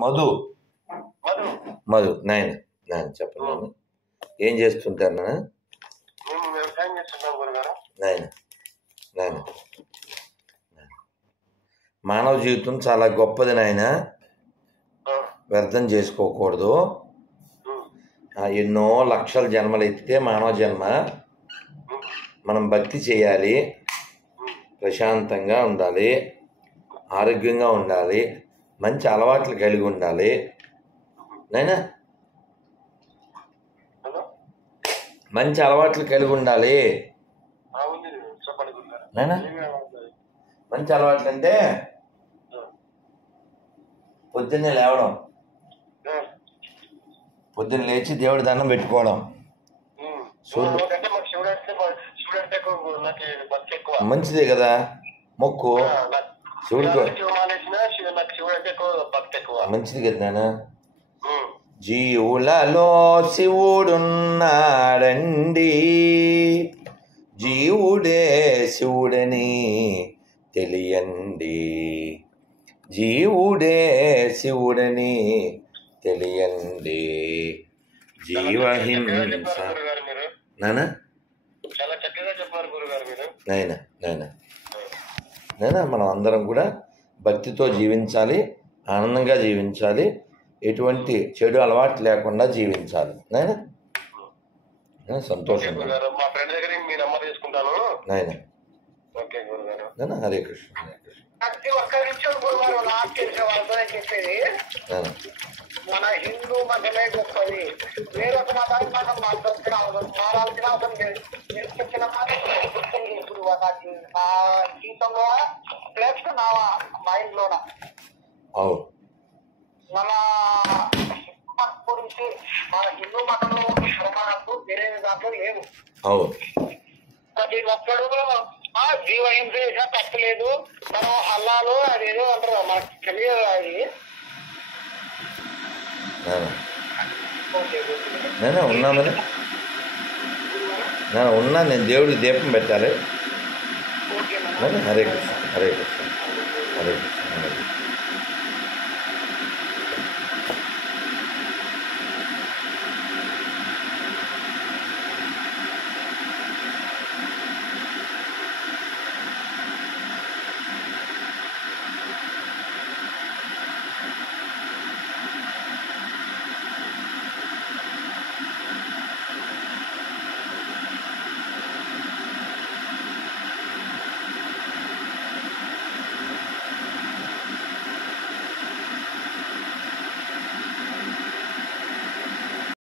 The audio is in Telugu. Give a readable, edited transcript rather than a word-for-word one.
మధు మధు నాయన నాయన చెప్పండి నాన్న. ఏం చేస్తుంటారు నాన్న? వ్యవసాయం చేస్తుంటాం గురుగారు. నాయన నాయన మానవ జీవితం చాలా గొప్పది నాయన, వ్యర్థం చేసుకోకూడదు. ఎన్నో లక్షల జన్మలు ఎత్తితే మానవ జన్మ. మనం భక్తి చేయాలి, ప్రశాంతంగా ఉండాలి, ఆరోగ్యంగా ఉండాలి, మంచి అలవాట్లు కలిగి ఉండాలి నాయనా. మంచి అలవాట్లు కలిగి ఉండాలి నాయనా. మంచి అలవాట్లు అంటే పొద్దున్నే లేవడం, పొద్దున్న లేచి దేవుడి దండం పెట్టుకోవడం, మంచిదే కదా. మొక్కు శివుడికి మంచిది కదా నాన్న. జీవులలో శివుడున్నాడండి, జీవుడే శివుడని తెలియండి, జీవుడే శివుడని తెలియండి. జీవహింస నానా నాయన నాయన నాయన మనం అందరం కూడా భక్తితో జీవించాలి, ఆనందంగా జీవించాలి, ఎటువంటి చెడు అలవాటు లేకుండా జీవించాలి నాయన. సంతోషం నాయన. నాయన హరే కృష్ణ హరే కృష్ణ. మన హిందూ మతమే గొప్పది, వేరొక మతానికి మనం మారాల్సిన అవసరం లేదు. ఇప్పుడు నా జీవితంలో ప్లస్ నా మైండ్ లోన మన గురించి మన హిందూ మతంలో మనకు వేరే దాంట్లో లేవు. ప్రతి ఒక్కడు జీవహింస చేసినా తప్పలేదు, మనం అల్లాలో అదేదో అంటారు, మనకు తెలియదు అది. నేను ఉన్నామని ఉన్నా, నేను దేవుడికి దీపం పెట్టాలి. హరే కృష్ణ హరే కృష్ణ హరే కృష్ణ.